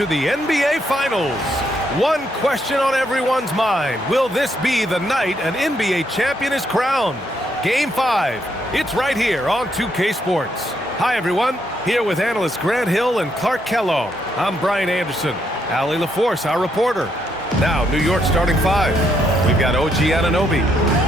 to the NBA Finals. One question on everyone's mind. Will this be the night an NBA champion is crowned? Game 5. It's right here on 2K Sports. Hi, everyone. Here with analysts Grant Hill and Clark Kellogg. I'm Brian Anderson. Allie LaForce, our reporter. Now, New York starting 5. We've got OG Anunoby.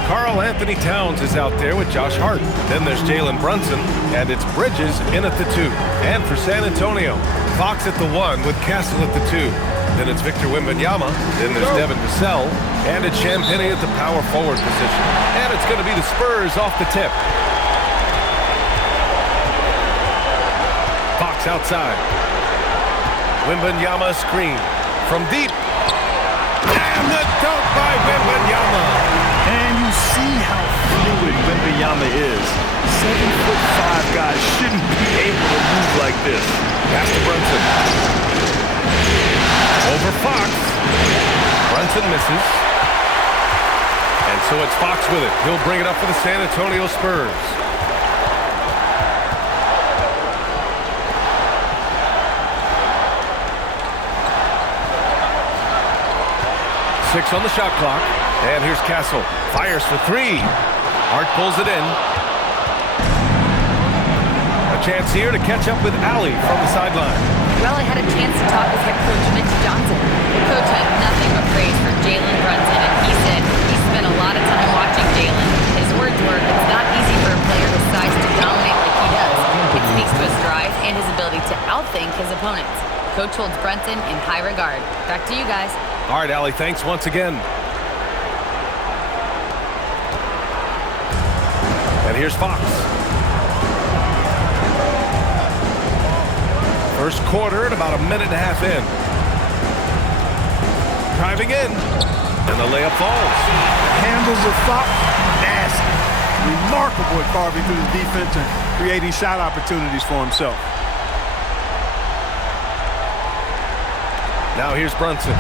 Karl Anthony Towns is out there with Josh Hart. Then there's Jalen Brunson, and it's Bridges in at the 2. And for San Antonio, Fox at the 1 with Castle at the 2. Then it's Victor Wembanyama. Then there's Devin Vassell. And it's Champagnie at the power forward position. And it's going to be the Spurs off the tip. Fox outside. Wembanyama screen. From deep. And the dunk by Wembanyama. And you see how fluid Wembanyama is. 7'5" guys shouldn't be able to move like this. Pass to Brunson. Over Fox. Brunson misses. And so it's Fox with it. He'll bring it up for the San Antonio Spurs. Six on the shot clock. And here's Castle. Fires for 3. Hart pulls it in. A chance here to catch up with Allie from the sideline. Well, I had a chance to talk with head coach Mitch Johnson. The coach had nothing but praise for Jalen Brunson, and he said he spent a lot of time watching Jalen. His words were, it's not easy for a player his size to dominate like he does. It speaks to his drive and his ability to outthink his opponents. Coach holds Brunson in high regard. Back to you guys. All right, Allie, thanks once again. And here's Fox. First quarter at about a minute and a half in. Driving in. And the layup falls. Handles of Fox, nasty. Remarkable at carving through the defense and creating shot opportunities for himself. Now here's Brunson.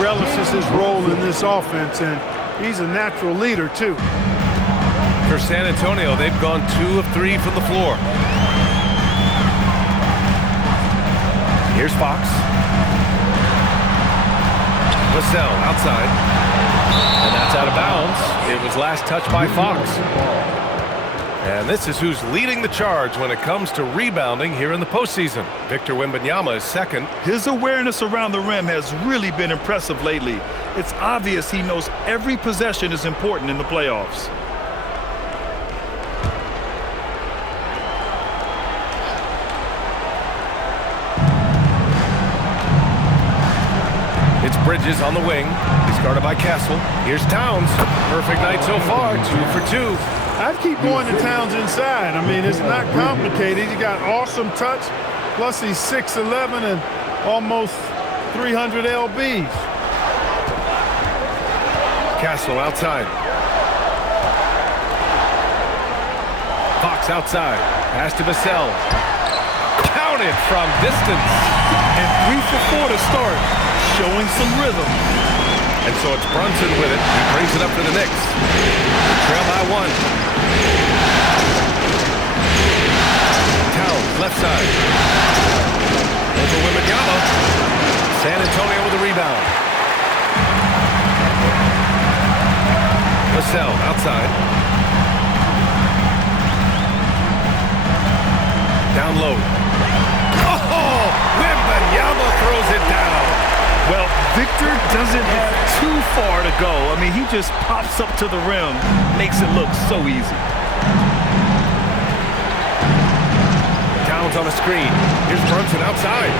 Relishes his role in this offense, and he's a natural leader too. For San Antonio, they've gone 2 of 3 from the floor. Here's Fox. Vassell outside. And that's out of bounds. It was last touched by Fox. And this is who's leading the charge when it comes to rebounding here in the postseason. Victor Wembanyama is second. His awareness around the rim has really been impressive lately. It's obvious he knows every possession is important in the playoffs. It's Bridges on the wing. He's guarded by Castle. Here's Towns. Perfect night so far, 2 for 2. I'd keep going to Towns inside. I mean, it's not complicated. He got awesome touch, plus he's 6'11" and almost 300 lbs. Castle outside. Fox outside. Pass to Vassell. Counted from distance. And 3 for 4 to start, showing some rhythm. And so it's Brunson with it. He brings it up to the Knicks. Trail by 1. Towns, left side. Over Wembanyama. San Antonio with a rebound. Vassell outside. Down low. Oh! Wembanyama throws it down. Well, Victor doesn't have too far to go. I mean, he just pops up to the rim, makes it look so easy. Towns on the screen. Here's Brunson outside.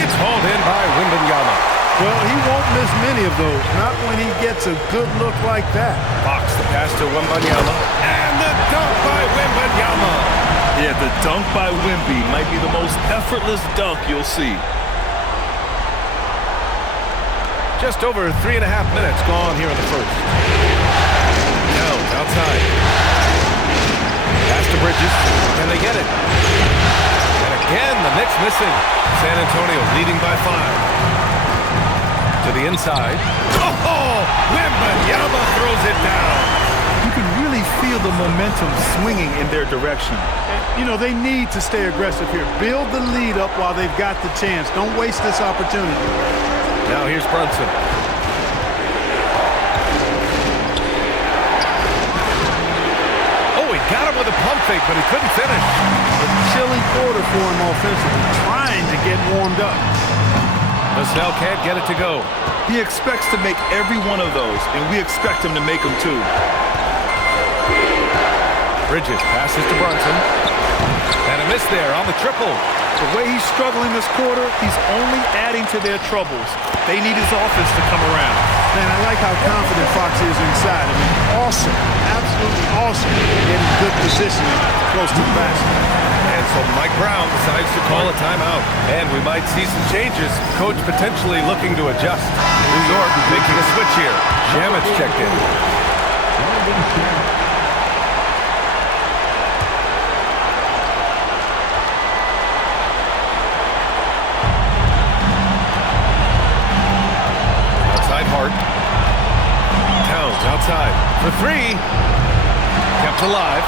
It's hauled in by Wembanyama. Well, he won't miss many of those, not when he gets a good look like that. Fox, the pass to Wembanyama. And the dunk by Wembanyama. Yeah, the dunk by Wemby might be the most effortless dunk you'll see. Just over 3.5 minutes gone here in the first. Towns outside. Pass to Bridges. Can they get it? And again, the Knicks missing. San Antonio leading by 5. To To the inside. Oh! Wembanyama throws it down. You can really feel the momentum swinging in their direction. You know, they need to stay aggressive here. Build the lead up while they've got the chance. Don't waste this opportunity. Now here's Brunson. Oh, he got him with a pump fake, but he couldn't finish. A chilly quarter for him offensively, trying to get warmed up. Vassell can't get it to go. He expects to make every one of those, and we expect him to make them too. Bridges passes to Brunson. And a miss there on the triple. The way he's struggling this quarter, he's only adding to their troubles. They need his offense to come around. Man, I like how confident Fox is inside. I mean, awesome, absolutely awesome. In good positioning close to the basket. And so Mike Brown decides to call a timeout. And we might see some changes. Coach potentially looking to adjust. New York making a switch here. Shamit's checked in. Hart. Towns outside for three. Kept alive.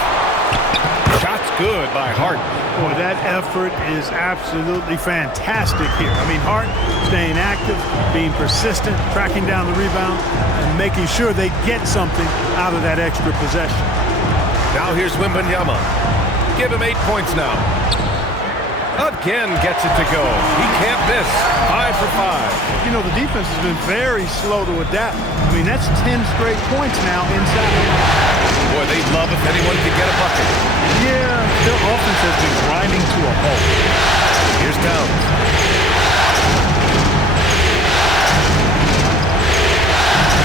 Shot's good by Hart. Boy, that effort is absolutely fantastic here. I mean, Hart staying active, being persistent, tracking down the rebound, and making sure they get something out of that extra possession. Now here's Wembanyama. Give him 8 points now. Again gets it to go. He can't miss. 5 for 5. You know, the defense has been very slow to adapt. I mean, that's 10 straight points now inside. Boy, they'd love if anyone could get a bucket. Yeah, their offense has been grinding to a halt. Here's Towns.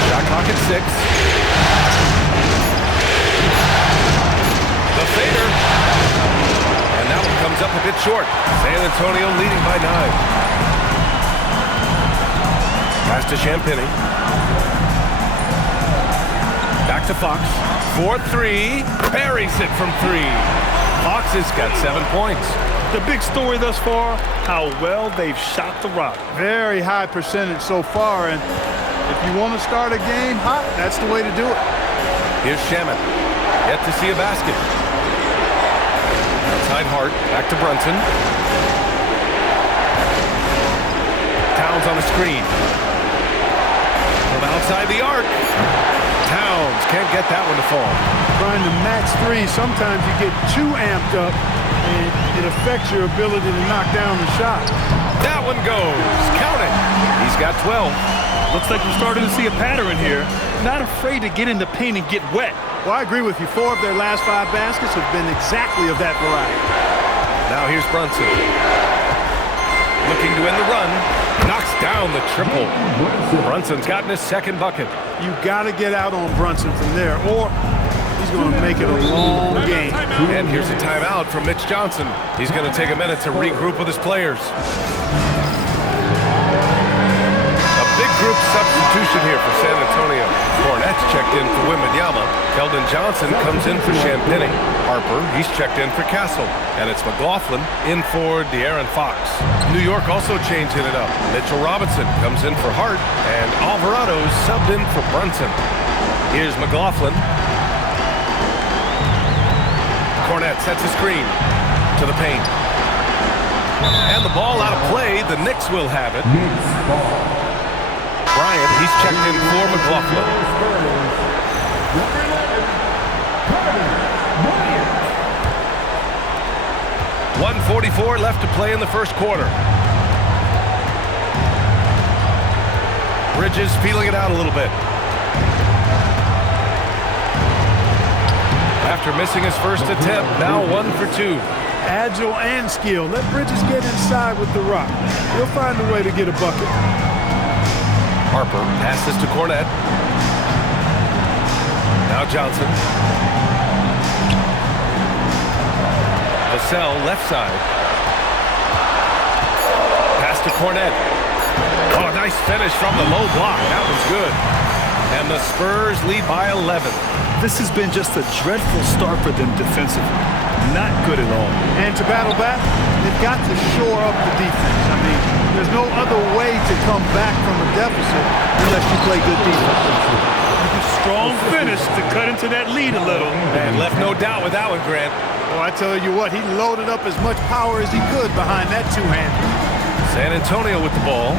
Shot clock at 6. The fader. And that one comes up a bit short. San Antonio leading by 9. Pass to Champagny. Back to Fox. 4-3. Buries it from 3. Fox has got 7 points. The big story thus far, how well they've shot the rock. Very high percentage so far, and if you want to start a game hot, that's the way to do it. Here's Shamet. Yet to see a basket. Outside Hart. Back to Brunson. Towns on the screen. From outside the arc. Towns can't get that one to fall. Trying to match 3, sometimes you get too amped up, and it affects your ability to knock down the shot. That one goes. Count it. He's got 12. Looks like we're starting to see a pattern here. Not afraid to get in the paint and get wet. Well, I agree with you. 4 of their last 5 baskets have been exactly of that variety. Now here's Brunson. Looking to end the run. Knocks down the triple. Brunson's gotten his second bucket. You got to get out on Brunson from there, or he's going to make it a long game. And here's a timeout from Mitch Johnson. He's going to take a minute to regroup with his players. Big group substitution here for San Antonio. Cornette's checked in for Wembanyama. Keldon Johnson comes in for Champagny. Harper, he's checked in for Castle. And it's McLaughlin in for De'Aaron Fox. New York also changing it up. Mitchell Robinson comes in for Hart. And Alvarado's subbed in for Brunson. Here's McLaughlin. Cornette sets a screen to the paint. And the ball out of play. The Knicks will have it. Bryant, he's checked in for McLaughlin. 1:44 left to play in the first quarter. Bridges feeling it out a little bit. After missing his first attempt, now 1 for 2. Agile and skilled. Let Bridges get inside with the rock. He'll find a way to get a bucket. Harper passes to Cornette. Now Johnson. Vassell left side. Pass to Cornette. Oh, nice finish from the low block. That was good. And the Spurs lead by 11. This has been just a dreadful start for them defensively. Not good at all. And to battle back, they've got to shore up the defense. I mean, there's no other way to come back from a deficit unless you play good defense. Strong finish to cut into that lead a little. And left no doubt with that one, Grant. Oh, I tell you what, he loaded up as much power as he could behind that two-hander. San Antonio with the ball.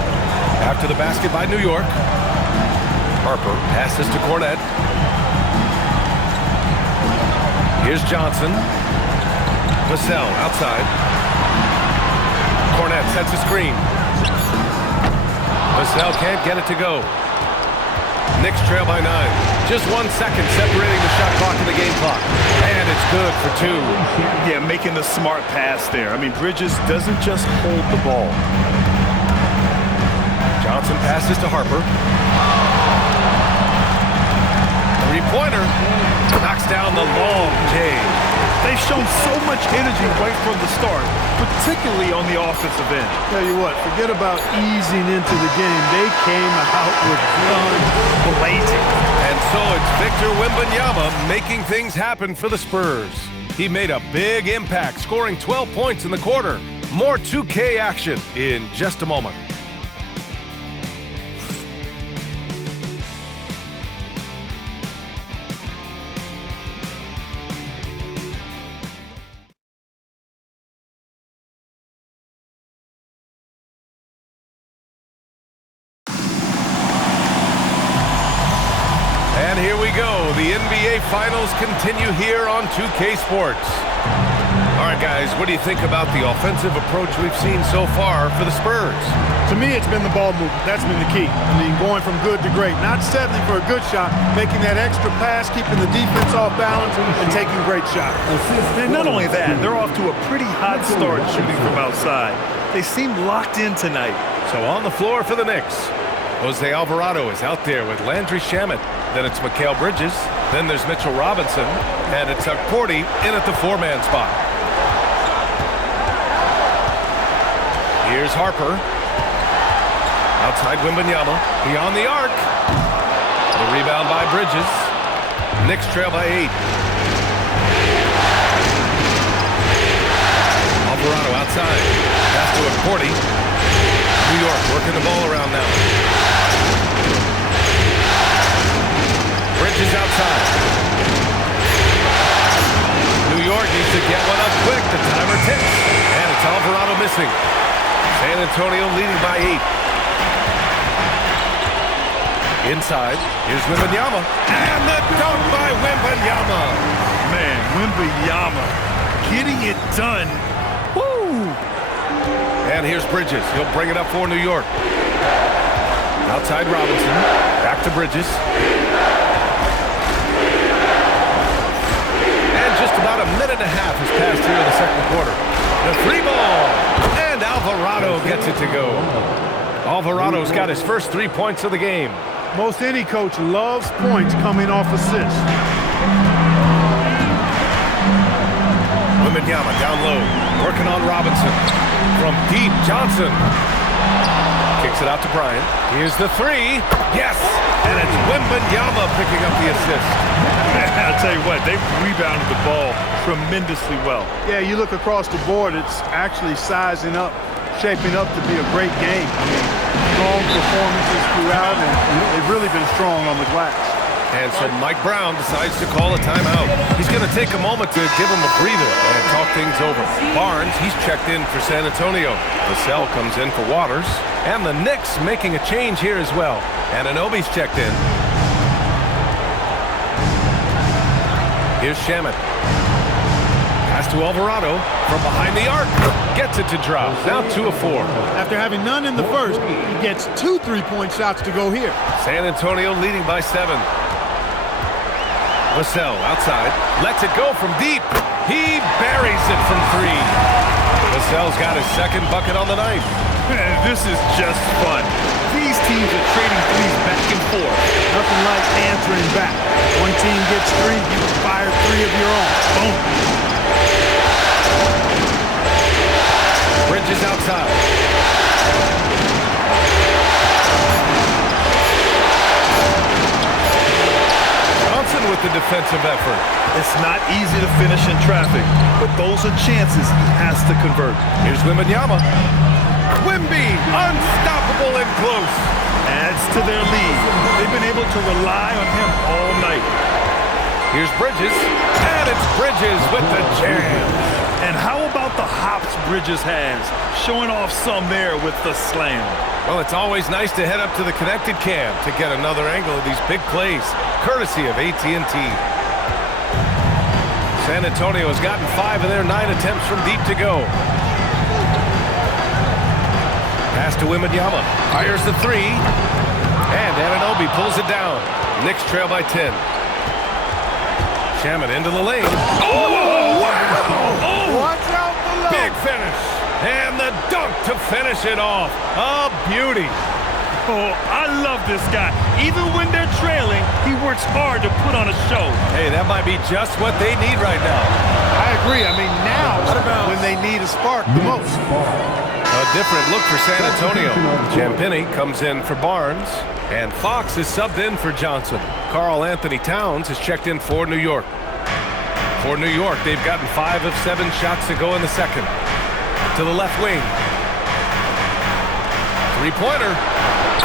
After the basket by New York. Harper passes to Cornette. Here's Johnson. Vassell outside. Cornette sets a screen. Vassell can't get it to go. Knicks trail by 9. Just 1 second separating the shot clock and the game clock. And it's good for 2. Yeah, making the smart pass there. I mean, Bridges doesn't just hold the ball. Johnson passes to Harper. Three-pointer. Knocks down the long J. They've shown so much energy right from the start, particularly on the offensive end. Tell you what, forget about easing into the game. They came out with guns blazing. And so it's Victor Wembanyama making things happen for the Spurs. He made a big impact, scoring 12 points in the quarter. More 2K action in just a moment. And here we go. The NBA Finals continue here on 2K Sports. All right, guys, what do you think about the offensive approach we've seen so far for the Spurs? To me, it's been the ball movement. That's been the key. I mean, going from good to great. Not settling for a good shot, making that extra pass, keeping the defense off balance, and taking great shots. And not only that, they're off to a pretty hot start shooting from outside. They seem locked in tonight. So on the floor for the Knicks, Jose Alvarado is out there with Landry Shamet. Then it's Mikal Bridges. Then there's Mitchell Robinson. And it's Porty in at the 4-man spot. Here's Harper. Outside Wembanyama. Beyond the arc. The rebound by Bridges. Knicks trail by 8. Alvarado outside. Pass to Porty. New York working the ball around now. Bridges outside. New York needs to get one up quick. The timer ticks. And it's Alvarado missing. San Antonio leading by 8. Inside. Here's Wembanyama. And the dunk by Wembanyama. Man, Wembanyama getting it done. Woo! And here's Bridges. He'll bring it up for New York. Outside Robinson. Back to Bridges. And just about a minute and a half has passed here in the second quarter. The 3 ball. And Alvarado gets it to go. Alvarado's got his first 3 points of the game. Most any coach loves points coming off assists. Wembanyama down low. Working on Robinson. From deep, Johnson. Kicks it out to Bryant. Here's the 3. Yes! And it's Wembanyama picking up the assist. I'll tell you what, they've rebounded the ball tremendously well. Yeah, you look across the board, it's actually sizing up, shaping up to be a great game. I mean, strong performances throughout, and they've really been strong on the glass. And so Mike Brown decides to call a timeout. He's going to take a moment to give him a breather and talk things over. Barnes, he's checked in for San Antonio. Vassell comes in for Waters. And the Knicks making a change here as well. And Anunoby's checked in. Here's Shamet. Pass to Alvarado from behind the arc. Gets it to drop. Now 2 of 4. After having none in the first, he gets 2 3-point shots to go here. San Antonio leading by 7. Vassell outside. Lets it go from deep. He buries it from 3. Vassell's got his second bucket on the night. This is just fun. These teams are trading threes back and forth. Nothing like answering back. One team gets 3, you fire 3 of your own. Boom. Bridges outside. Johnson with with the defensive effort. It's not easy to finish in traffic, but those are chances he has to convert. Here's Wembanyama. Wemby, unstoppable and close. Adds to their lead. They've been able to rely on him all night. Here's Bridges, and it's Bridges with the jam. And how about the hops Bridges has? Showing off some there with the slam. Well, it's always nice to head up to the connected cam to get another angle of these big plays, courtesy of AT&T. San Antonio has gotten 5 of their 9 attempts from deep to go. Pass to Wembanyama, fires the 3, and Anunoby pulls it down. Knicks trail by 10. Shaman into the lane. Oh, wow! Oh, Watch out below. big finish. And the dunk to finish it off. A beauty. Oh, I love this guy. Even when they're trailing, he works hard to put on a show. Hey, that might be just what they need right now. I agree. I mean, now when they need a spark the most. A different look for San Antonio. Champagnie comes in for Barnes, and Fox is subbed in for Johnson. Karl Anthony Towns has checked in for New York. For New York, they've gotten 5 of 7 shots to go in the second. To the left wing. Three-pointer.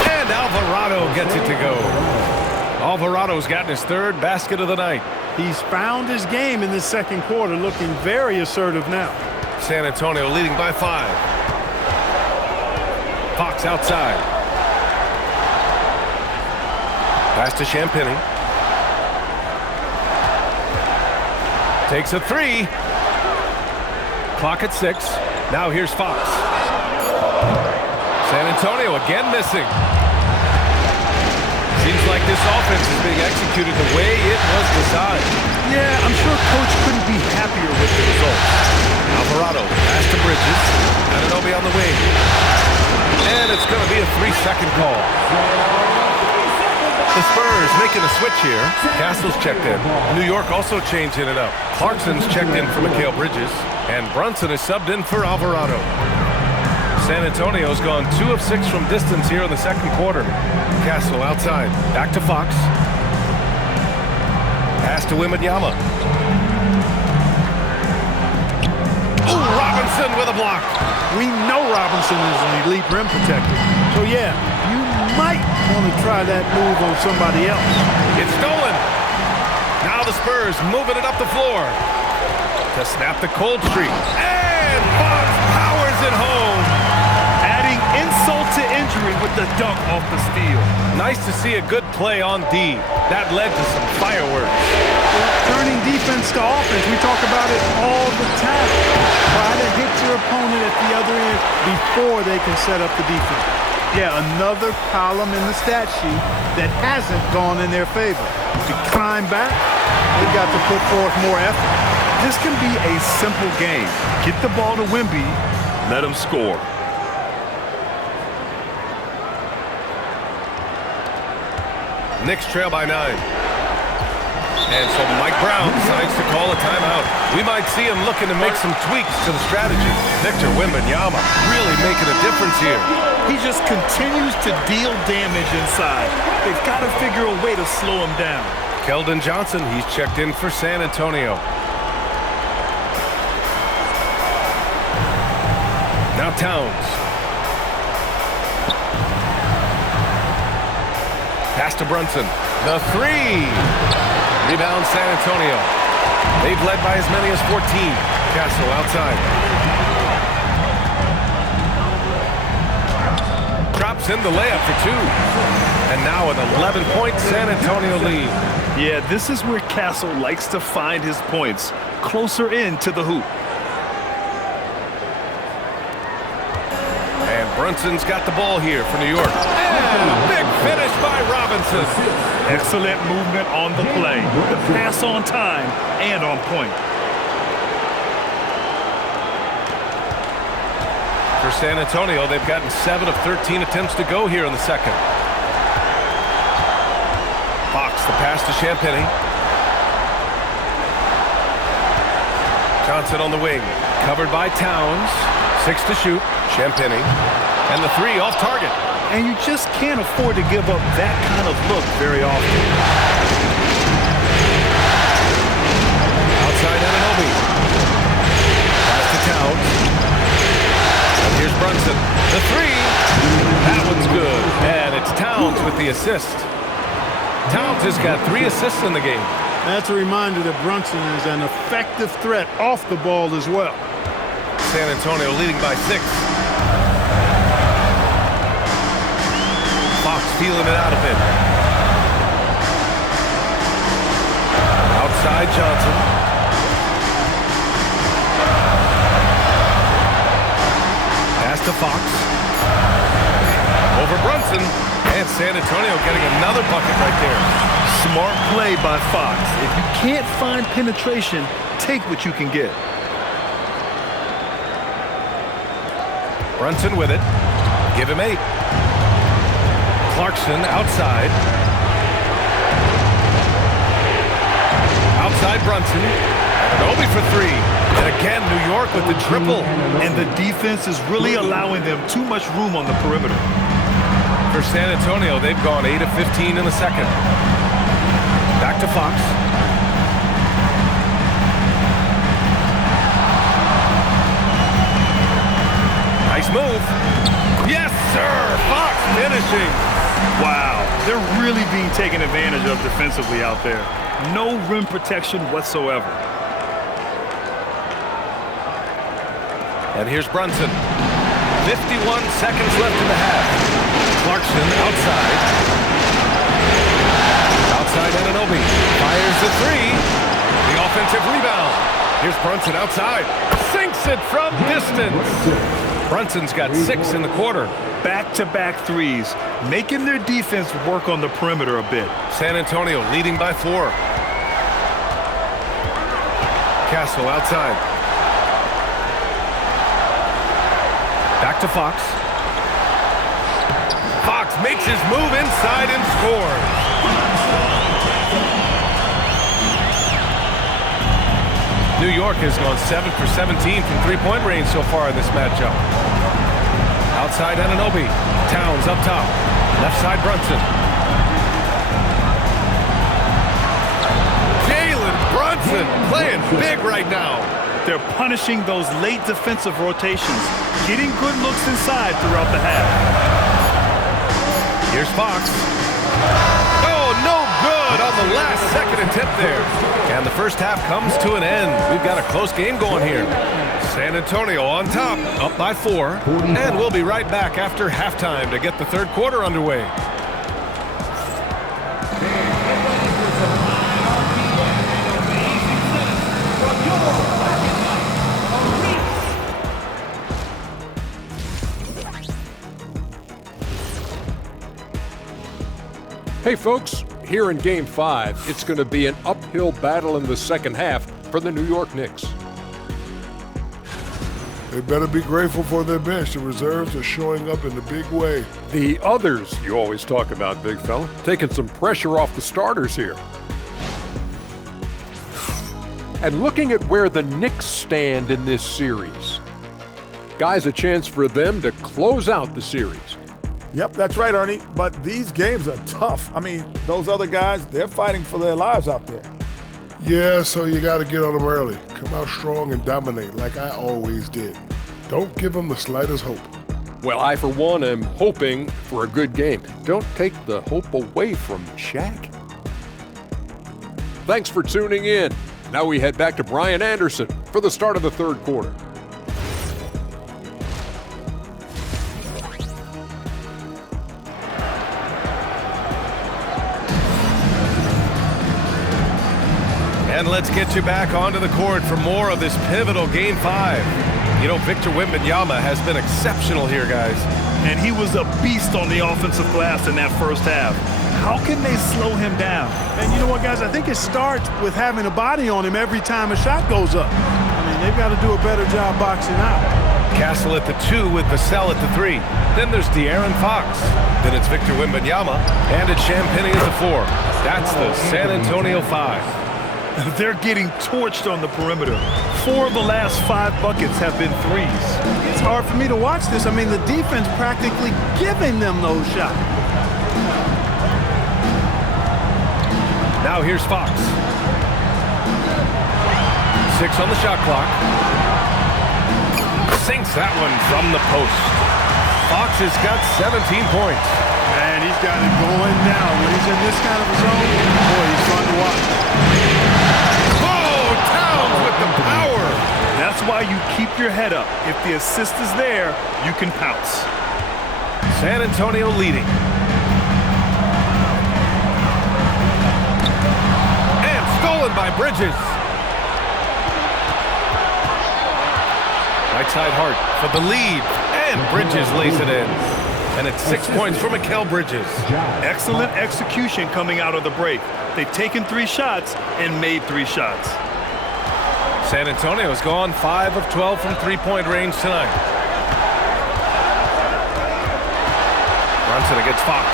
And Alvarado gets it to go. Alvarado's gotten his 3rd basket of the night. He's found his game in this second quarter, looking very assertive now. San Antonio leading by 5. Fox outside. Pass to Champagnie. Takes a 3. Clock at 6. Now here's Fox. San Antonio again missing. Seems like this offense is being executed the way it was designed. Yeah, I'm sure Coach couldn't be happier with the results. Alvarado, pass to Bridges. Anunoby on the wing. And it's going to be a 3-second call. The Spurs making a switch here. Castle's checked in. New York also changing it up. Clarkson's checked in for Mikal Bridges. And Brunson is subbed in for Alvarado. San Antonio's gone 2 of 6 from distance here in the second quarter. Castle outside. Back to Fox. Pass to Wembanyama. Ooh, Robinson with a block. We know Robinson is an elite rim protector. So, yeah, you might want to try that move on somebody else. It's stolen. Now the Spurs moving it up the floor to snap the cold streak. And Fox powers it home. Adding insult to injury with the dunk off the steal. Nice to see a good play on D. That led to some fireworks. Turning defense to offense, we talk about it all the time. Try to hit your opponent at the other end before they can set up the defense. Yeah, another column in the stat sheet that hasn't gone in their favor. To climb back, they've got to put forth more effort. This can be a simple game. Get the ball to Wemby, let him score. Knicks trail by 9. And so Mike Brown decides to call a timeout. We might see him looking to make some tweaks to the strategy. Victor Wembanyama really making a difference here. He just continues to deal damage inside. They've got to figure a way to slow him down. Keldon Johnson, he's checked in for San Antonio. Now Towns. Pass to Brunson. The 3. Rebound San Antonio. They've led by as many as 14. Castle outside. Drops in the layup for 2. And now an 11-point San Antonio lead. Yeah, this is where Castle likes to find his points. Closer in to the hoop. And Brunson's got the ball here for New York. And a big finish by Robinson. Excellent movement on the play. The pass on time and on point. For San Antonio, they've gotten 7 of 13 attempts to go here in the second. Fox, the pass to Champagnie. Johnson on the wing. Covered by Towns. 6 to shoot. Champagnie. And the 3 off target. And you just can't afford to give up that kind of look very often. The three. That one's good. And it's Towns with the assist. Towns has got 3 assists in the game. That's a reminder that Brunson is an effective threat off the ball as well. San Antonio leading by 6. Fox feeling it out a bit. Outside Johnson. Pass to Fox. Over Brunson. And San Antonio getting another bucket right there. Smart play by Fox. If you can't find penetration, take what you can get. Brunson with it. Give him 8. Clarkson outside. Outside Brunson. Obi for 3. And again, New York with the triple. And the defense is really allowing them too much room on the perimeter. For San Antonio, they've gone 8 of 15 in the second. Back to Fox. Nice move. Yes, sir. Fox finishing. Wow, they're really being taken advantage of defensively out there. No rim protection whatsoever. And here's Brunson. 51 seconds left in the half. Clarkson outside. Outside Anunoby. Fires the 3. The offensive rebound. Here's Brunson outside. Sinks it from distance. Brunson's got 6 in the quarter. Back-to-back threes, making their defense work on the perimeter a bit. San Antonio leading by 4. Castle outside. Back to Fox. Fox makes his move inside and scores. New York has gone 7 for 17 from three-point range so far in this matchup. Outside Anunoby. Towns up top. Left side Brunson. Jalen Brunson playing big right now. They're punishing those late defensive rotations, getting good looks inside throughout the half. Here's Fox. Oh, no good on the last second attempt there. And the first half comes to an end. We've got a close game going here. San Antonio on top, up by 4. And we'll be right back after halftime to get the third quarter underway. Hey folks, here in Game 5, it's going to be an uphill battle in the second half for the New York Knicks. They better be grateful for their bench. The reserves are showing up in a big way. The others you always talk about, big fella, taking some pressure off the starters here. And looking at where the Knicks stand in this series, guys, a chance for them to close out the series. Yep, that's right, Ernie. But these games are tough. I mean, those other guys, they're fighting for their lives out there. Yeah, so you got to get on them early. Come out strong and dominate like I always did. Don't give them the slightest hope. Well, I, for one, am hoping for a good game. Don't take the hope away from Shaq. Thanks for tuning in. Now we head back to Brian Anderson for the start of the third quarter. And let's get you back onto the court for more of this pivotal Game 5. You know, Victor Wembanyama has been exceptional here, guys. And he was a beast on the offensive glass in that first half. How can they slow him down? And you know what, guys? I think it starts with having a body on him every time a shot goes up. I mean, they've got to do a better job boxing out. Castle at the 2 with Vassell at the 3. Then there's De'Aaron Fox. Then it's Victor Wembanyama. And it's Champagnie at the 4. That's the San Antonio 5. They're getting torched on the perimeter. 4 of the last 5 buckets have been threes. It's hard for me to watch this. I mean, the defense practically giving them those shots. Now here's Fox. 6 on the shot clock. Sinks that one from the post. Fox has got 17 points. And he's got it going now. When he's in this kind of a zone, boy, he's fun to watch. Oh, Towns with the power. That's why you keep your head up. If the assist is there, you can pounce. San Antonio leading. And stolen by Bridges. Right side Hart for the lead. And Bridges lays it in. And it's 6 points for Mikal Bridges. Excellent execution coming out of the break. They've taken 3 shots and made 3 shots. San Antonio's gone 5 of 12 from three-point range tonight. Brunson against Fox.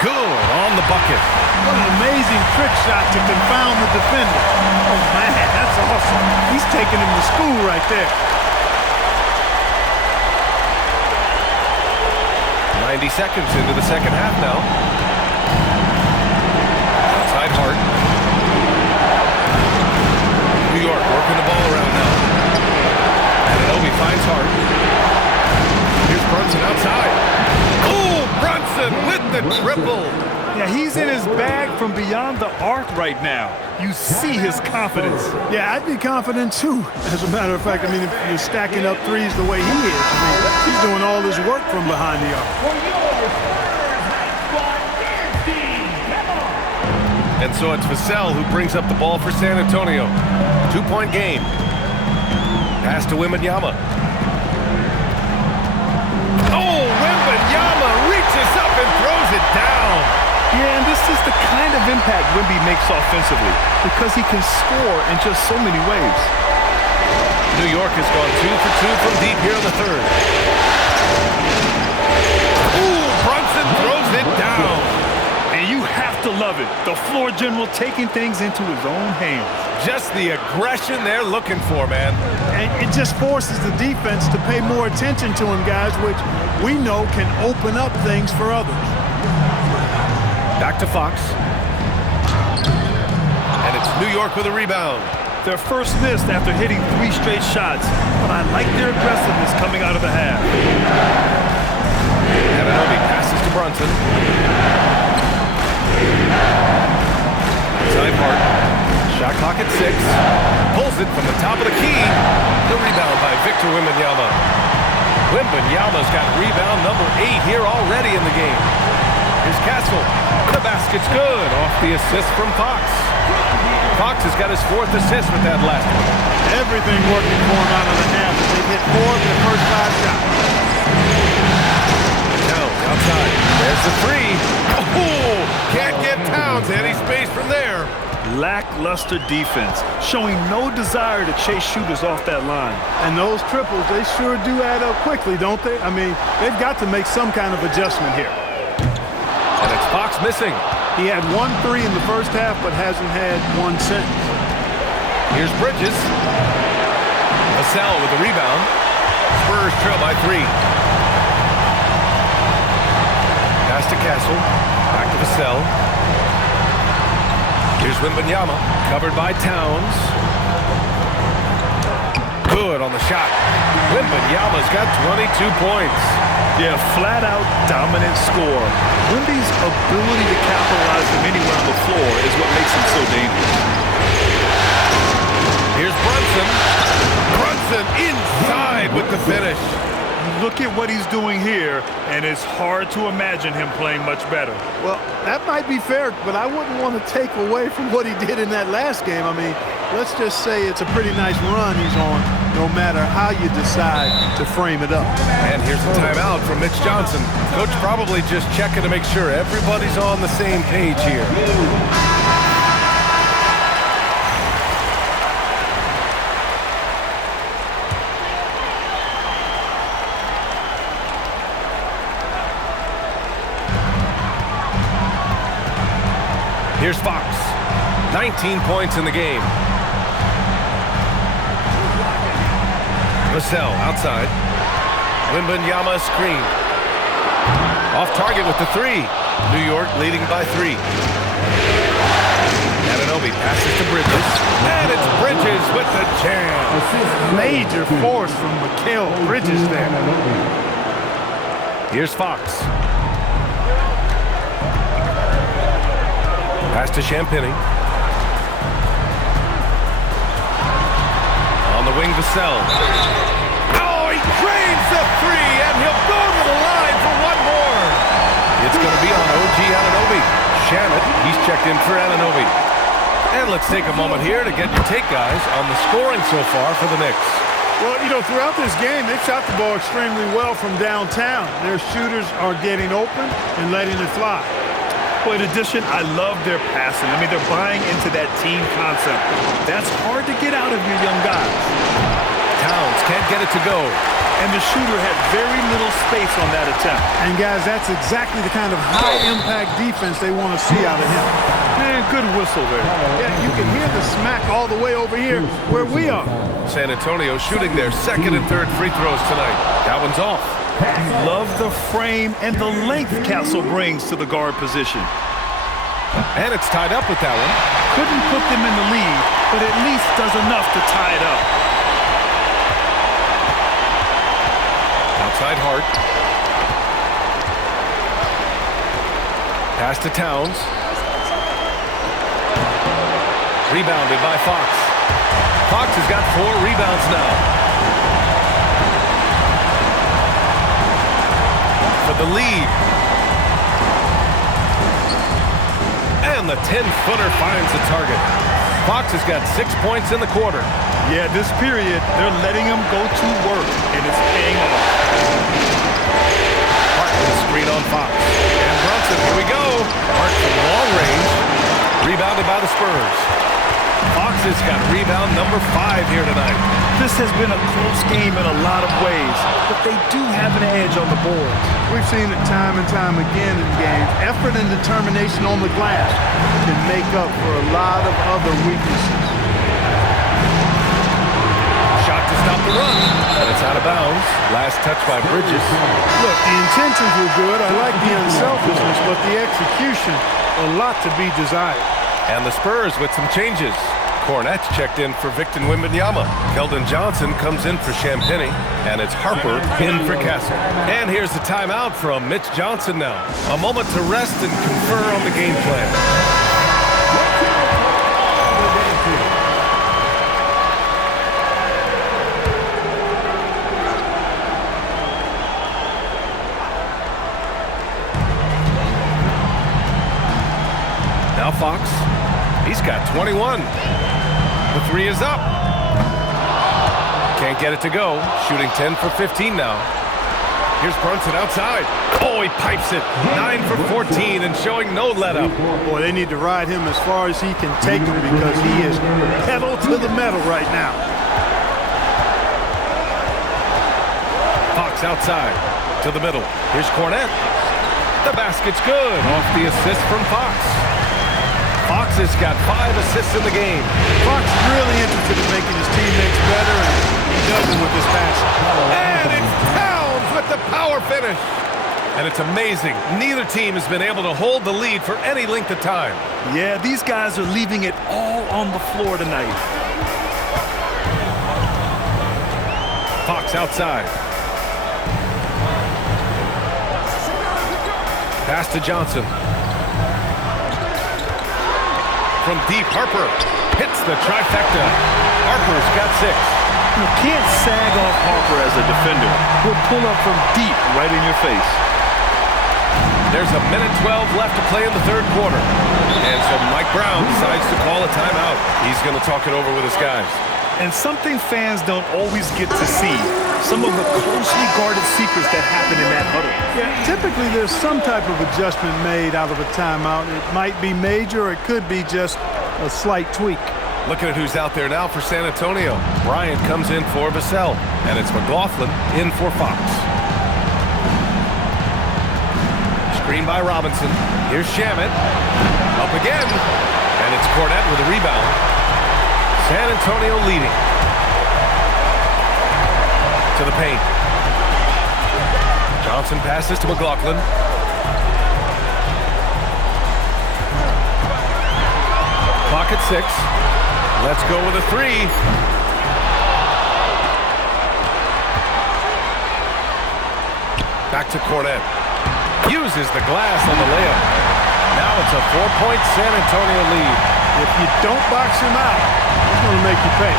Good on the bucket. What an amazing trick shot to confound the defender. Oh, man, that's awesome. He's taking him to school right there. 90 seconds into the second half now. Outside Hart. New York working the ball around now. Anunoby finds Hart. Here's Brunson outside. Oh, Brunson with the triple. Yeah, he's in his bag from beyond the arc right now. You see his confidence. Yeah, I'd be confident too. As a matter of fact, I mean, if you're stacking up threes the way he is, I mean, he's doing all his work from behind the arc. And so it's Vassell who brings up the ball for San Antonio. 2-point game. Pass to Wembanyama. Oh, Wembanyama reaches up and throws it down. Yeah, and this is the kind of impact Wemby makes offensively because he can score in just so many ways. New York has gone 2 for 2 from deep here in the third. Ooh, Brunson throws it down. And you have to love it. The floor general taking things into his own hands. Just the aggression they're looking for, man. And it just forces the defense to pay more attention to him, guys, which we know can open up things for others. Back to Fox. And it's New York with a rebound. Their first miss after hitting 3 straight shots, but I like their aggressiveness coming out of the half. Anunoby passes to Brunson. Outside Hart. Shot clock at 6. Pulls it from the top of the key. The rebound by Victor Wembanyama. Wembanyama's got rebound number 8 here already in the game. Here's Castle. The basket's good off the assist from Fox. Fox has got his 4th assist with that last one. Everything working for him out of the half. They hit 4 of the first 5 shots. Towns outside. There's the 3. Oh, can't get Towns any space from there. Lackluster defense, showing no desire to chase shooters off that line. And those triples, they sure do add up quickly, don't they? I mean, they've got to make some kind of adjustment here. And it's Fox missing. He had 1 3 in the first half, but hasn't had 1 since. Here's Bridges. Vassell with the rebound. Spurs trail by 3. Pass to Castle. Back to Vassell. Here's Wembanyama. Covered by Towns. Good on the shot. Wembanyama's got 22 points. Yeah, flat-out dominant score. Wemby's ability to capitalize from anywhere on the floor is what makes him so dangerous. Here's Brunson. Brunson inside with the finish. Look at what he's doing here, and it's hard to imagine him playing much better. Well, that might be fair, but I wouldn't want to take away from what he did in that last game. I mean, let's just say it's a pretty nice run he's on, no matter how you decide to frame it up. And here's the timeout from Mitch Johnson. Coach probably just checking to make sure everybody's on the same page here. Here's Fox. 19 points in the game. Vassell outside. Wembanyama screen. Off target with the 3. New York leading by 3. Anunoby passes to Bridges. And it's Bridges with the jam. Major force from Mikal Bridges there. Here's Fox. Pass to Champagny. On the wing, Vassell. Oh, he drains the three, and he'll go to the line for one more. It's going to be on OG Anunoby. Shamet, he's checked in for Anunoby. And let's take a moment here to get your take, guys, on the scoring so far for the Knicks. Well, you know, throughout this game, they've shot the ball extremely well from downtown. Their shooters are getting open and letting it fly. Well, in addition, I love their passing. I mean, they're buying into that team concept. That's hard to get out of your young guys. Towns can't get it to go. And the shooter had very little space on that attempt. And, guys, that's exactly the kind of high-impact defense they want to see out of him. Man, good whistle there. Yeah, you can hear the smack all the way over here where we are. San Antonio shooting their second and third free throws tonight. That one's off. Love the frame and the length Castle brings to the guard position. And it's tied up with that one. Couldn't put them in the lead, but at least does enough to tie it up. Outside Hart. Pass to Towns. Rebounded by Fox. Fox has got 4 rebounds now. For the lead. And the 10-footer finds the target. Fox has got 6 points in the quarter. Yeah, this period, they're letting him go to work, and it's paying off. Hart with a screen on Fox. And Brunson, here we go. Hart from long range. Rebounded by the Spurs. Fox has got rebound number 5 here tonight. This has been a close game in a lot of ways, but they do have an edge on the board. We've seen it time and time again in games. Effort and determination on the glass can make up for a lot of other weaknesses. Shot to stop the run, and it's out of bounds. Last touch by Bridges. Look, the intentions were good. I like the unselfishness, but the execution, a lot to be desired. And the Spurs with some changes. Cornette's checked in for Victor Wembanyama. Keldon Johnson comes in for Champagny, and it's Harper in for Castle. And here's the timeout from Mitch Johnson now. A moment to rest and confer on the game plan. Now Fox, he's got 21. The 3 is up. Can't get it to go. Shooting 10 for 15 now. Here's Brunson outside. Oh, he pipes it. 9 for 14 and showing no let up. Boy, they need to ride him as far as he can take him because he is pedal to the metal right now. Fox outside to the middle. Here's Cornette. The basket's good. Off the assist from Fox. Fox has got 5 assists in the game. Fox really interested in making his teammates better, and he does it with his passion. And it's Towns with the power finish. And it's amazing. Neither team has been able to hold the lead for any length of time. Yeah, these guys are leaving it all on the floor tonight. Fox outside. Pass to Johnson. From deep, Harper hits the trifecta. Harper's got 6. You can't sag off Harper as a defender. He'll pull up from deep right in your face. There's a minute 12 left to play in the third quarter. And so Mike Brown decides to call a timeout. He's going to talk it over with his guys. And something fans don't always get to see, some of the closely guarded secrets that happen in that huddle. Yeah, typically there's some type of adjustment made out of a timeout. It might be major, or it could be just a slight tweak. Looking at who's out there now for San Antonio. Bryant comes in for Vassell, and it's McLaughlin in for Fox. Screen by Robinson. Here's Shamet. Up again. And it's Cornette with a rebound. San Antonio leading. To the paint. Johnson passes to McLaughlin. Clock at 6. Let's go with a 3. Back to Cornet. Uses the glass on the layup. Now it's a 4-point San Antonio lead. If you don't box him out, he's going to make you pay.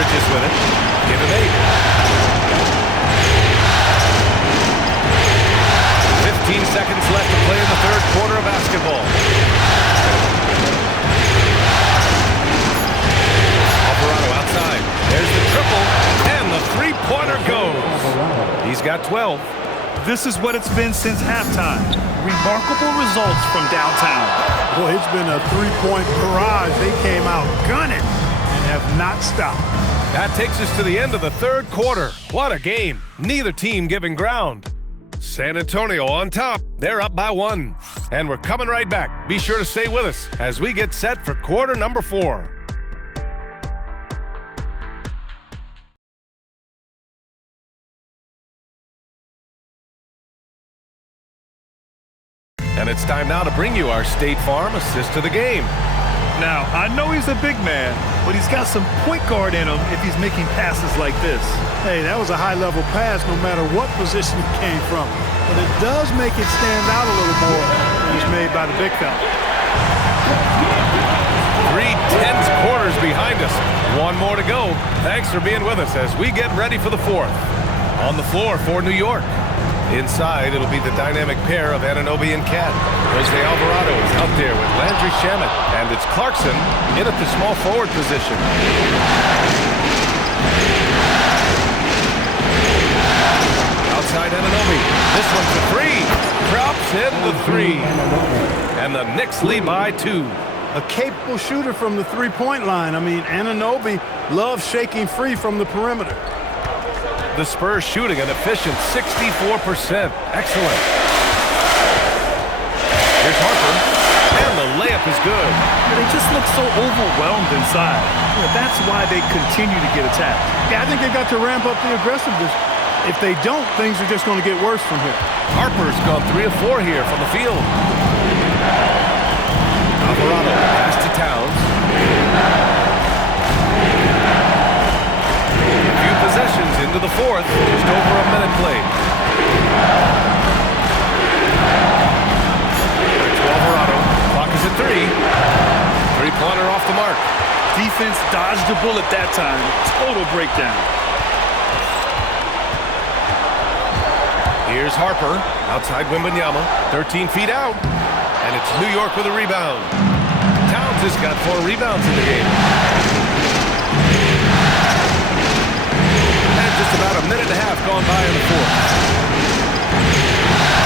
Bridges with it. Give him 8. 15 seconds left to play in the third quarter of basketball. Alvarado outside. There's the triple, and the three-pointer goes. He's got 12. This is what it's been since halftime. Remarkable results from downtown. Boy, it's been a three-point barrage. They came out gunning and have not stopped. That takes us to the end of the third quarter. What a game. Neither team giving ground. San Antonio on top. They're up by 1. And we're coming right back. Be sure to stay with us as we get set for quarter number 4. And it's time now to bring you our State Farm assist to the game. Now, I know he's a big man, but he's got some point guard in him if he's making passes like this. Hey, that was a high-level pass no matter what position it came from. But it does make it stand out a little more when it's made by the big fella. 3 tense quarters behind us. 1 more to go. Thanks for being with us as we get ready for the 4th. On the floor for New York. Inside, it'll be the dynamic pair of Anunoby and Cat. Jose Alvarado is out there with Landry Shamet, and it's Clarkson in at the small forward position. Outside Anunoby. This one's a 3. Drops in the 3. And the Knicks lead by 2. A capable shooter from the three-point line. I mean, Anunoby loves shaking free from the perimeter. The Spurs shooting an efficient 64%. Excellent. Here's Harper, and the layup is good. They just look so overwhelmed inside. That's why they continue to get attacked. Yeah, I think they've got to ramp up the aggressiveness. If they don't, things are just going to get worse from here. Harper's gone 3 of 4 here from the field. Alvarado pass to Towns. Possessions into the 4th, just over a minute played. Back to Alvarado. Clock is at 3. Three-pointer off the mark. Defense dodged the bullet that time. Total breakdown. Here's Harper. Outside Wembanyama. 13 feet out. And it's New York with a rebound. Towns has got 4 rebounds in the game. Just about a minute and a half gone by in the 4th.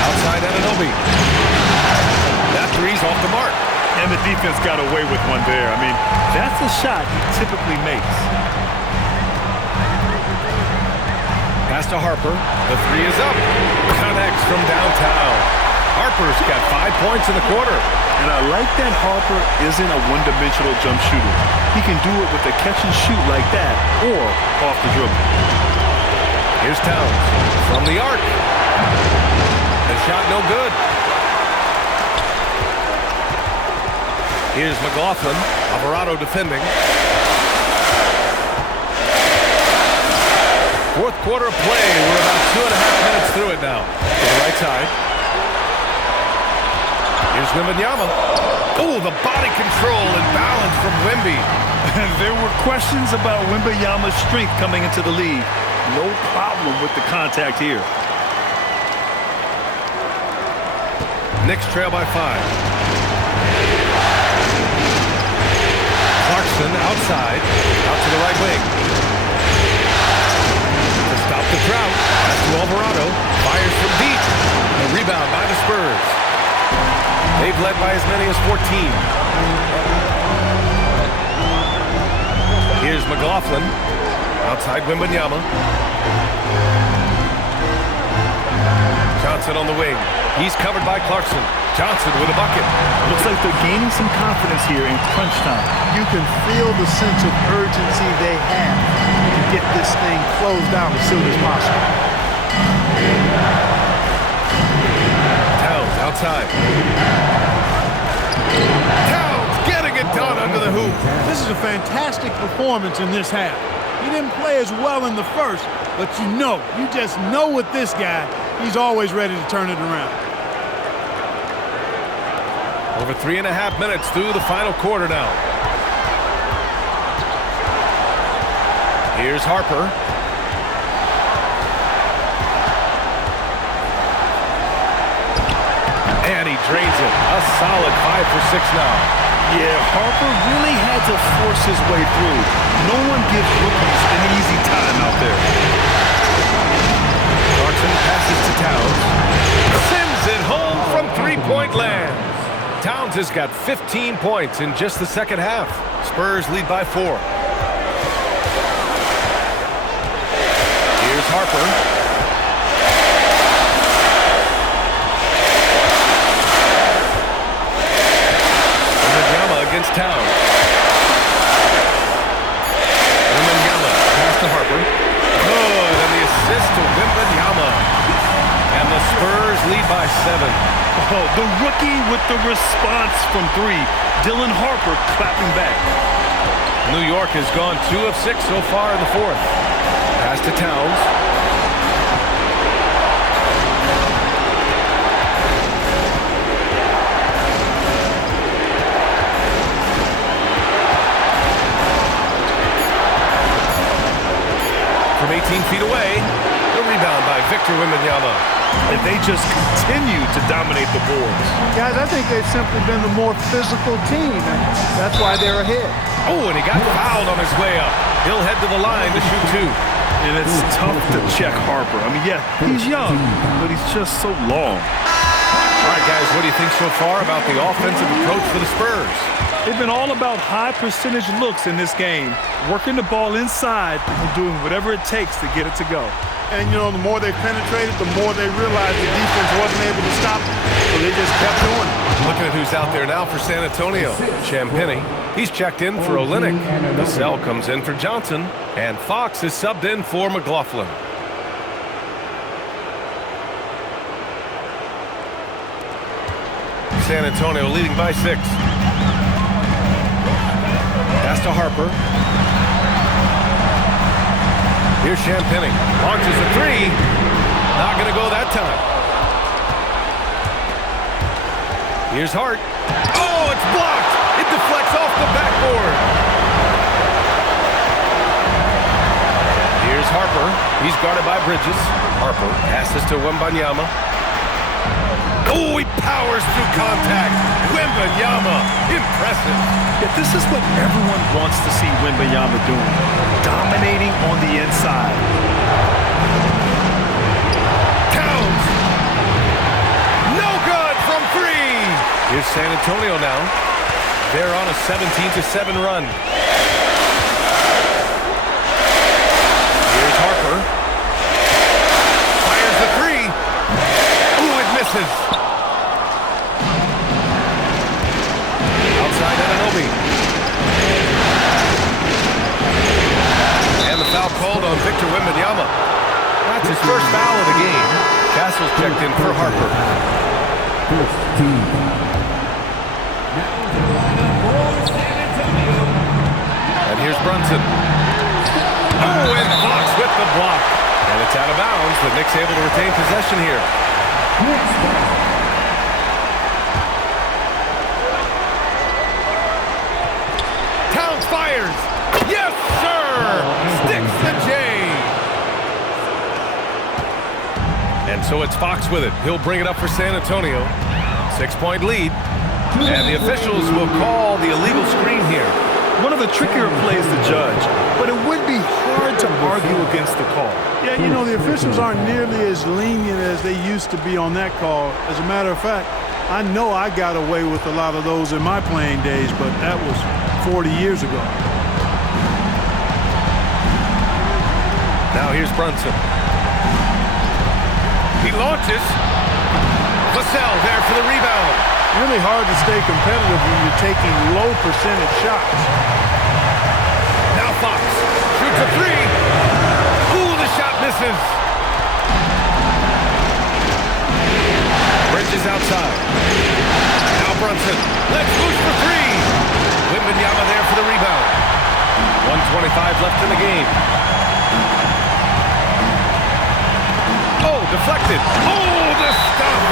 Outside Anunoby. That 3's off the mark. And the defense got away with one there. I mean, that's a shot he typically makes. Pass to Harper. The 3 is up. Connects from downtown. Harper's got 5 points in the quarter. And I like that Harper isn't a one-dimensional jump shooter. He can do it with a catch and shoot like that or off the dribble. Here's Towns from the arc. The shot no good. Here's McLaughlin. Alvarado defending. 4th quarter of play. We're about 2.5 minutes through it now. To the right side. Here's Wembanyama. Oh, the body control and balance from Wemby. There were questions about Wembanyama's strength coming into the league. No problem with the contact here. Knicks trail by 5. Clarkson outside. Out to the right wing. To stop the drought. Pass to Alvarado. Fires from deep. A rebound by the Spurs. They've led by as many as 14. Here's McLaughlin. Outside Wembanyama. Johnson on the wing. He's covered by Clarkson. Johnson with a bucket. Looks like they're gaining some confidence here in crunch time. You can feel the sense of urgency they have to get this thing closed out as soon as possible. Towns outside. Towns getting it done under the hoop. This is a fantastic performance in this half. He didn't play as well in the first, but you just know with this guy, he's always ready to turn it around. Over 3.5 minutes through the final quarter now. Here's Harper. And he drains it. A solid 5 for 6 now. Yeah, Harper really had to force his way through. No one gives rookies an easy time out there. Clarkson passes to Towns. Sends it home from three-point land. Towns has got 15 points in just the second half. Spurs lead by 4. Here's Harper. Against Towns. Wembanyama pass to Harper. Good, and the assist to Wembanyama. And the Spurs lead by 7. Oh, the rookie with the response from 3. Dylan Harper clapping back. New York has gone 2 of 6 so far in the fourth. Pass to Towns. From 18 feet away, the rebound by Victor Wembanyama. And they just continue to dominate the boards. Guys, I think they've simply been the more physical team, and that's why they're ahead. Oh, and he got fouled on his way up. He'll head to the line to shoot 2. And it's tough to check Harper. I mean, yeah, he's young, but he's just so long. All right, guys, what do you think so far about the offensive approach for the Spurs? They've been all about high percentage looks in this game, working the ball inside and doing whatever it takes to get it to go. And, the more they penetrated, the more they realized the defense wasn't able to stop them. So they just kept doing it. Looking at who's out there now for San Antonio. Champagny. He's checked in for Olynyk. Vassell comes in for Johnson. And Fox is subbed in for McLaughlin. San Antonio leading by 6. Pass to Harper. Here's Champagny. Launches a 3. Not going to go that time. Here's Hart. Oh, it's blocked. It deflects off the backboard. Here's Harper. He's guarded by Bridges. Harper passes to Wembanyama. Oh, he powers through contact. Wembanyama, impressive. Yeah, this is what everyone wants to see Wembanyama doing, dominating on the inside. Towns. No good from 3. Here's San Antonio now. They're on a 17-7 run. Here's Harper. Fires the 3. Ooh, it misses. Outside Anunoby. And the foul called on Victor Wembanyama. That's his first foul of the game. Castle's checked in for Harper. And here's Brunson. Oh, and Fox with the block. And it's out of bounds. The Knicks able to retain possession here. Towns fires. Yes, sir. Sticks the J. And so it's Fox with it. He'll bring it up for San Antonio. 6-point lead. And the officials will call the illegal screen here. One of the trickier plays to judge, but it would be hard to argue against the call. Yeah, the officials aren't nearly as lenient as they used to be on that call. As a matter of fact, I know I got away with a lot of those in my playing days, but that was 40 years ago. Now here's Brunson. He launches. Vassell there for the rebound. Really hard to stay competitive when you're taking low percentage shots. Now Fox shoots a 3. Ooh, the shot misses. Bridges outside. Now Brunson. Let's loose for 3. Wembanyama there for the rebound. 1:25 left in the game. Oh, deflected. Oh, the stuff.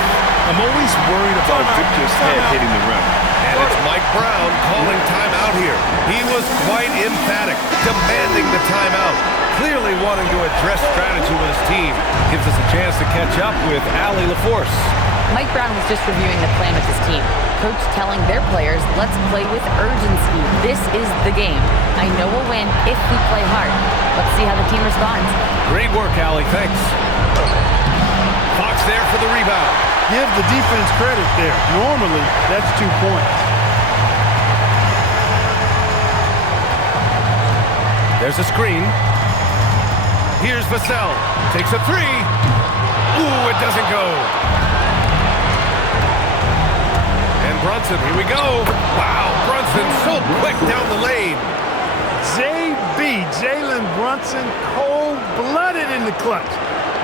I'm always worried about Victor's head hitting the rim. And it's Mike Brown calling timeout here. He was quite emphatic, demanding the timeout. Clearly wanting to address strategy with his team. Gives us a chance to catch up with Allie LaForce. Mike Brown was just reviewing the plan with his team. Coach telling their players, let's play with urgency. This is the game. I know we'll win if we play hard. Let's see how the team responds. Great work, Allie. Thanks. Fox there for the rebound. Give the defense credit there. Normally, that's 2 points. There's a screen. Here's Vassell. Takes a three. Ooh, it doesn't go. And Brunson, here we go. Wow, Brunson so quick down the lane. JB, Jalen Brunson, cold-blooded in the clutch.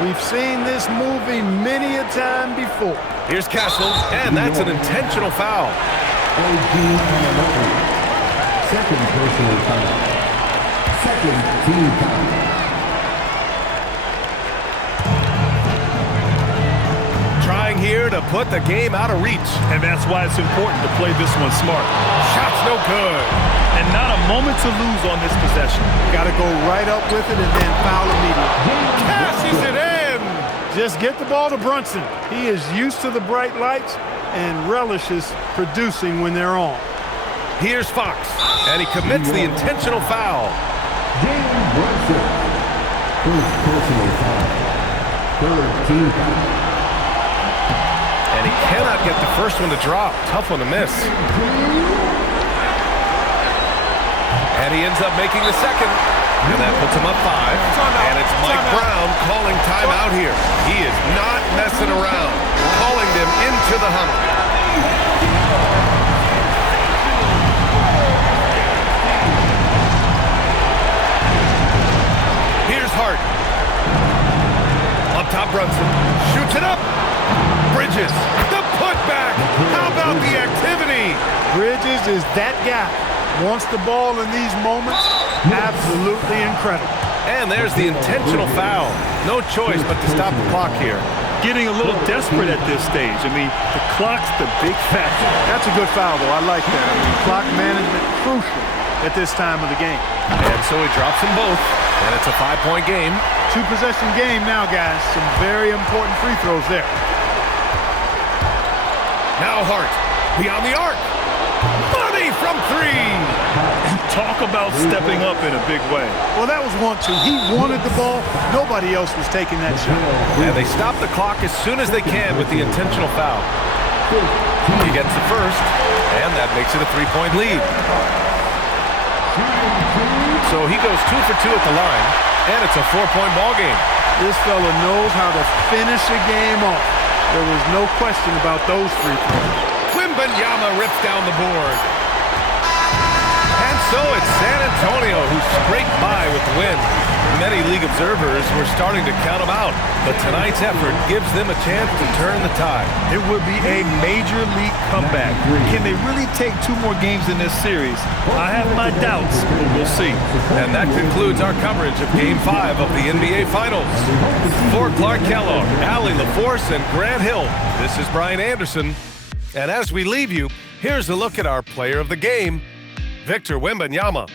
We've seen this movie many a time before. Here's Castle, and that's an intentional foul. Second personal foul. Second team foul. Trying here to put the game out of reach. And that's why it's important to play this one smart. Shot's no good. And not a moment to lose on this possession. Got to go right up with it and then foul immediately. Cashes it in. Just get the ball to Brunson. He is used to the bright lights and relishes producing when they're on. Here's Fox, and he commits the intentional foul. Jalen Brunson. First personal foul. Third team foul. And he cannot get the first one to drop. Tough one to miss. And he ends up making the second. And that puts him up 5. And it's Mike Brown calling timeout here. He is not messing around. Calling them into the huddle. Here's Hart. Up top, Brunson. Shoots it up. Bridges. The putback. How about the activity? Bridges is that guy. Wants the ball in these moments. Absolutely incredible. And there's the intentional foul. No choice but to stop the clock here. Getting a little desperate at this stage. I mean, the clock's the big factor. That's a good foul, though. I like that. I mean, clock management crucial at this time of the game. And so he drops them both. And it's a 5-point game. 2-possession game now, guys. Some very important free throws there. Now Hart. Beyond the arc. Money from 3. Talk about stepping up in a big way. Well, that was 1-2. He wanted the ball. Nobody else was taking that shot. And they stop the clock as soon as they can with the intentional foul. He gets the first, and that makes it a 3-point lead. So he goes 2 for 2 at the line, and it's a 4-point ball game. This fella knows how to finish a game off. There was no question about those free throws. Wembanyama rips down the board. And so it's San Antonio who scraped by with the win. Many league observers were starting to count them out, but tonight's effort gives them a chance to turn the tide. It would be a major league comeback. Can they really take 2 more games in this series? I have my doubts, but we'll see. And that concludes our coverage of Game 5 of the NBA Finals. For Clark Kellogg, Allie LaForce, and Grant Hill, this is Brian Anderson. And as we leave you, here's a look at our player of the game, Victor Wembanyama.